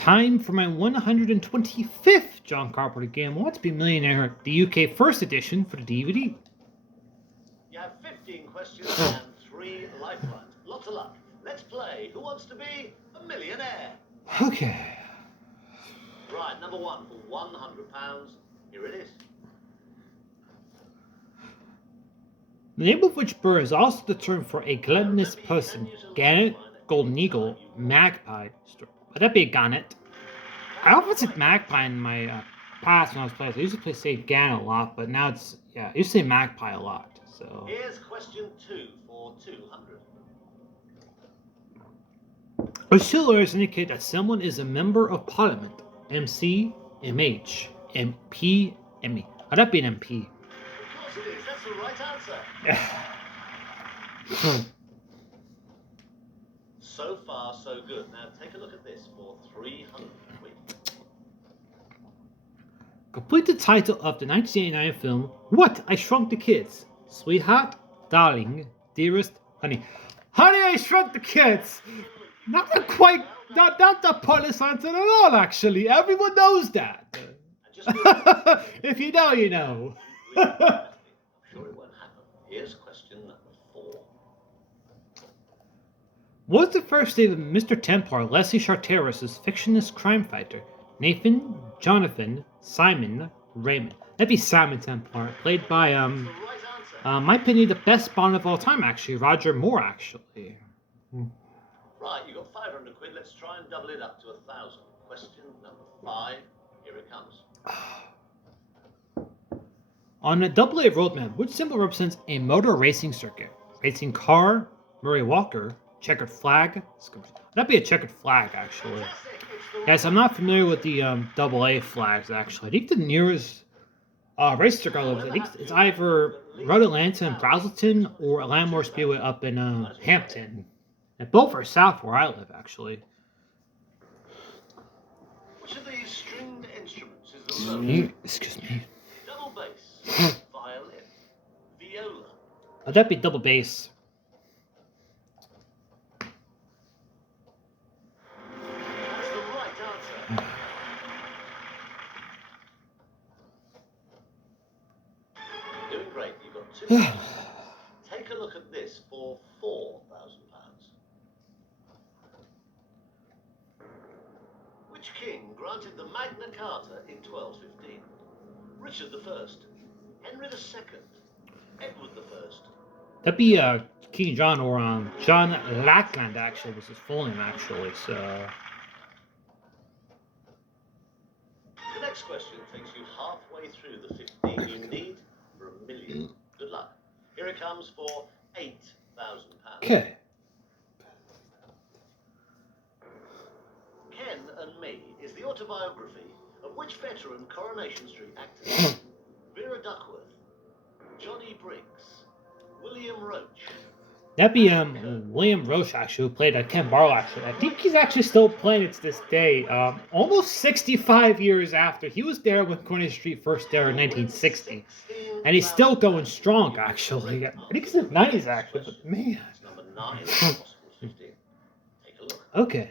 Time for my 125th John Carpenter game. Want to be Millionaire, the UK first edition for the DVD. You have 15 questions and 3 lifelines. Lots of luck. Let's play. Who wants to be a millionaire? Okay. Right, number 1 for £100. Here it is. The name of which bird is also the term for a gluttonous person. Gannet, golden eagle, magpie. Would that be a gannet? I often said magpie in my past when I was playing. I used to say gannet a lot, but now it's, yeah, I used to say magpie a lot. So. Here's question 2 for 200. Auxiliaries indicate that someone is a member of parliament. MC, MH, MP, ME. Would that be an MP? Of course it is. That's the right answer. So far, so good. Now take a look at this for 300 quid. Complete the title of the 1989 film, What? I Shrunk the Kids. Sweetheart, darling, dearest, honey. Honey, I Shrunk the Kids! Not the pointless answer at all, actually. Everyone knows that. If you know, you know. I'm sure it won't happen. Here's question number 4. What's the first name of Mr. Templar, Leslie Charteris' fictionist crime fighter? Nathan, Jonathan, Simon, Raymond. That'd be Simon Templar, played by, my opinion, the best Bond of all time, actually. Roger Moore, actually. Right, you got 500 quid. Let's try and double it up to 1,000. Question number 5. Here it comes. On a AA roadmap, which symbol represents a motor racing circuit? Racing car, Murray Walker, checkered flag. That'd be a checkered flag, actually. Guys, I'm not familiar with the AA flags, actually. I think the nearest race circuit I think it's either Road Atlanta in Brazelton or Landmore Speedway up in Hampton. And both are south where I live, actually. Which of these stringed instruments is the lowest? Excuse me. Double bass, violin, viola. Oh, that'd be double bass. That's the right answer. Doing great. You've got 2 questions. Take a look at this for £4,000. Which king granted the Magna Carta in 1215? Richard I, Henry II, Edward I. That'd be King John or John Lackland, actually, was his full name, actually. So. The next question takes you halfway through the 15 you need for £1 million. Good luck. Here it comes for £8,000. Okay. Ken and Me is the autobiography of which veteran Coronation Street actors? Vera Duckworth, Johnny Briggs, William Roach. That'd be William Roach, actually, who played Ken Barlow, actually. I think he's actually still playing it to this day, almost 65 years after. He was there when Coronation Street first aired in 1960. And he's still going strong, actually. I think it's in the 90s, actually, but man. It's number 9, possible 15. Take a look. Okay.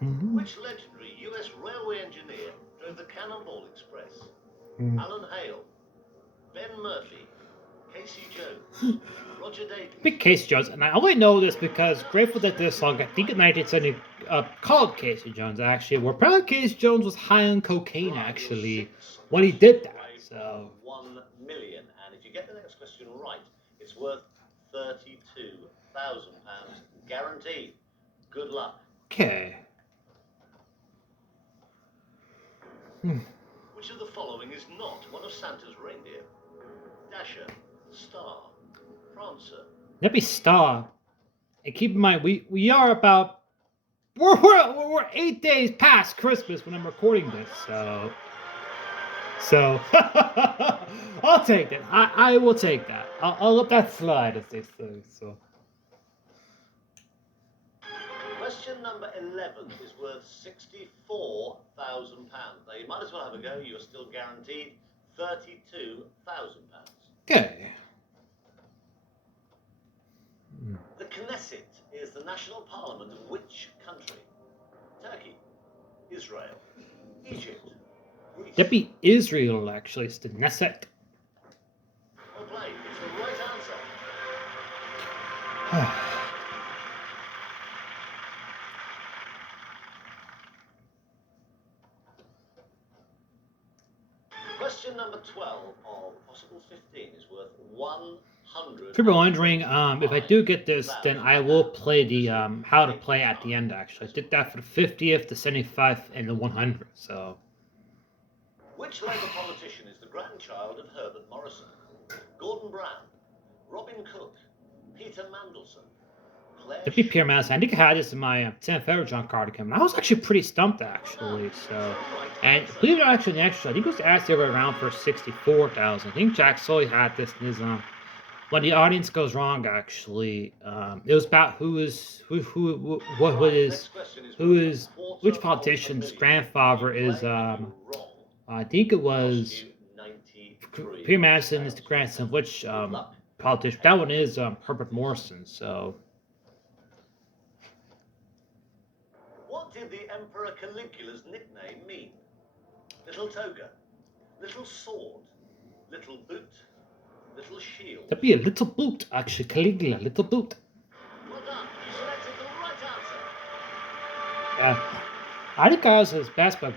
Which legendary US railway engineer drove the Cannonball Express? Alan Hale, Ben Murphy, Casey Jones, Roger Davies. Big Casey Jones, and I only know this because Grateful Dead did a song, I think in 1970, called Casey Jones, actually, where apparently Casey Jones was high on cocaine, actually, when he did that, so. £1 million, and if you get the next question right, it's worth £32,000, guaranteed. Good luck. Okay. Which of the following is not one of Santa's reindeer? Dasher, Star, Prancer. That'd be Star. And keep in mind, we are about we're 8 days past Christmas when I'm recording this, so I'll take that. I will take that. I'll let that slide, as they say. So. Question number 11 is worth £64,000. Now you might as well have a go. You're still guaranteed £32,000. Okay. The Knesset Knesset is the national parliament of which country? Turkey, Israel, Egypt, Greece. That'd be Israel, actually. It's the Knesset. Well played. It's the right answer. Question number 12 of possible 15 is worth 100. If you're wondering, if I do get this, then I will play the how to play at the end. Actually, I did that for the 50th, the 75th, and the 100th. So. Which Labour politician is the grandchild of Herbert Morrison? Gordon Brown, Robin Cook, Peter Mandelson, Claire The Pierre Madison. I think I had this in my 10th ever John Carpenter. And I was actually pretty stumped, actually. So, and believe it or not, actually, I think it was actually around for 64,000. I think Jack Sully had this in his when the audience goes wrong, actually, it was about which politician's grandfather is. I think it was Pierre Madison is the grandson of which politician. That one is Herbert Morrison. So. What did the Emperor Caligula's nickname mean? Little toga, little sword, little boot, little shield. That'd be a little boot, actually. Caligula, little boot. Well done. You selected the right answer. I think I was his best, but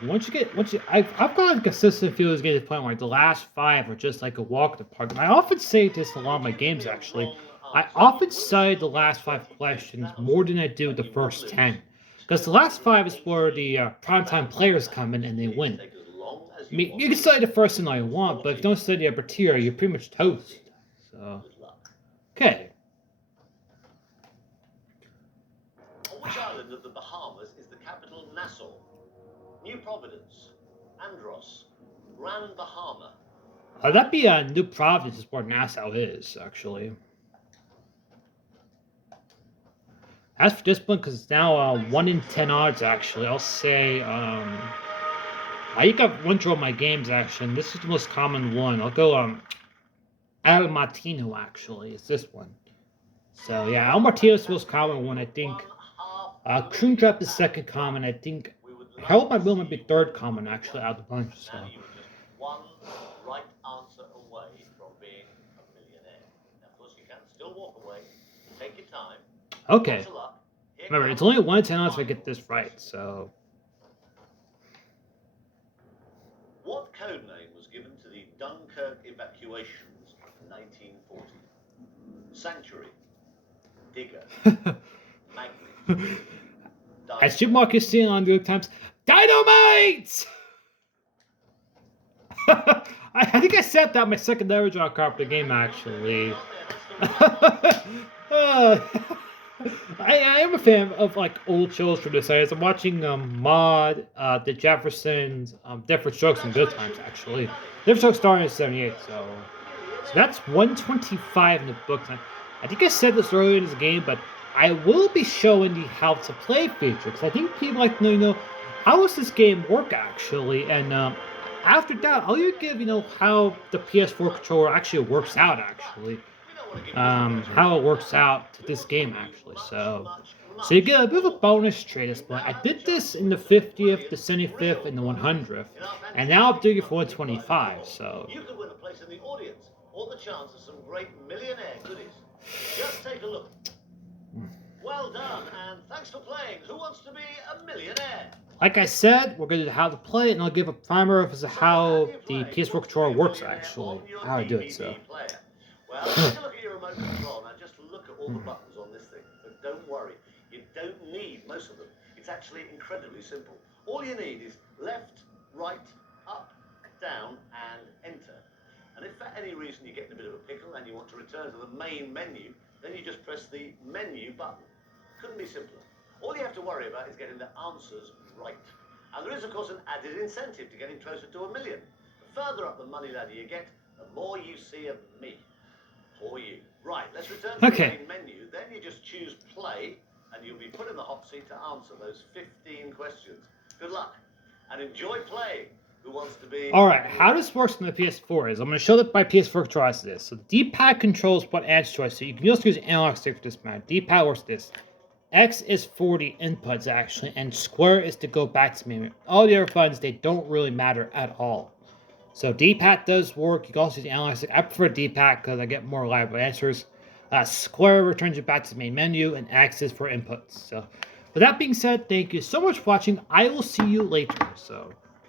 I've got a consistent feeling getting to the point where like, the last 5 are just like a walk in the park. And I often say this in a lot of my games, actually. I often say the last 5 questions more than I do the first 10. Because the last 5 is where the primetime players come in and they win. I mean, you can study the first one all you want, but if you don't study the upper tier, you're pretty much toast. So, okay. On which island of the Bahamas is the capital Nassau? New Providence, Andros, Grand Bahama. That'd be New Providence is where Nassau is, actually. As for this one, because it's now 1 in 10 odds, actually, I'll say, I got one draw of my games, actually, and this is the most common one. I'll go, El Martino, actually, it's this one. So, yeah, El Martino is the most common one, I think. Croon Trap is second common, I think. Harold My Will might be third common, actually, out of the bunch, so. Now you were just one right answer away from being a millionaire. Now, of course, you can still walk away. Take your time. Okay. Remember, it's only 1 in 10 odds if I get this right, so. What code name was given to the Dunkirk evacuations of 1940? Sanctuary, Digger, Magnet. As Jim Marcus seen on the New York Times, Dynamite! I think I said that my second ever John Carpenter game, actually. I am a fan of like old shows from this series. I'm watching Maude, The Jeffersons, Different Strokes and Good Times, actually. Different Strokes started in 78, so that's 125 in the book. I think I said this earlier in this game, but I will be showing the how to play feature, because I think people like to know, how does this game work, actually, and after that, I'll even give, how the PS4 controller actually works out, actually. How it works out to this game, actually. So you get a bit of a bonus trade at this point. I did this in the 50th, the 75th, and the 100th, and now I'm doing it for 125. So you could win a place in the audience or the chance of some great millionaire goodies. Just take a look. Well done, and thanks for playing. Who wants to be a millionaire? Like I said, we're going to do how to play it, and I'll give a primer as to how the PS4 controller works, actually, how I do it. So. Well, take a look at your remote control. Now, just look at all the buttons on this thing. But don't worry, you don't need most of them. It's actually incredibly simple. All you need is left, right, up, down, and enter. And if for any reason you get in a bit of a pickle and you want to return to the main menu, then you just press the menu button. Couldn't be simpler. All you have to worry about is getting the answers right. And there is, of course, an added incentive to getting closer to $1 million. The further up the money ladder you get, the more you see of me. For you. Right, let's return to the main menu. Then you just choose play, and you'll be put in the hot seat to answer those 15 questions. Good luck, and enjoy playing. who wants to be... Alright, how this works on the PS4 is, I'm going to show that my PS4 controller has this. So the D-pad controls what edge choice, so you can also use an analog stick for this man. D-pad works this. X is for the inputs, actually, and square is to go back to memory. All the other buttons, they don't really matter at all. So D-pad does work. You can also use the analog stick. I prefer D-pad because I get more reliable answers. Square returns you back to the main menu, and X is for inputs. So, with that being said, thank you so much for watching. I will see you later. So.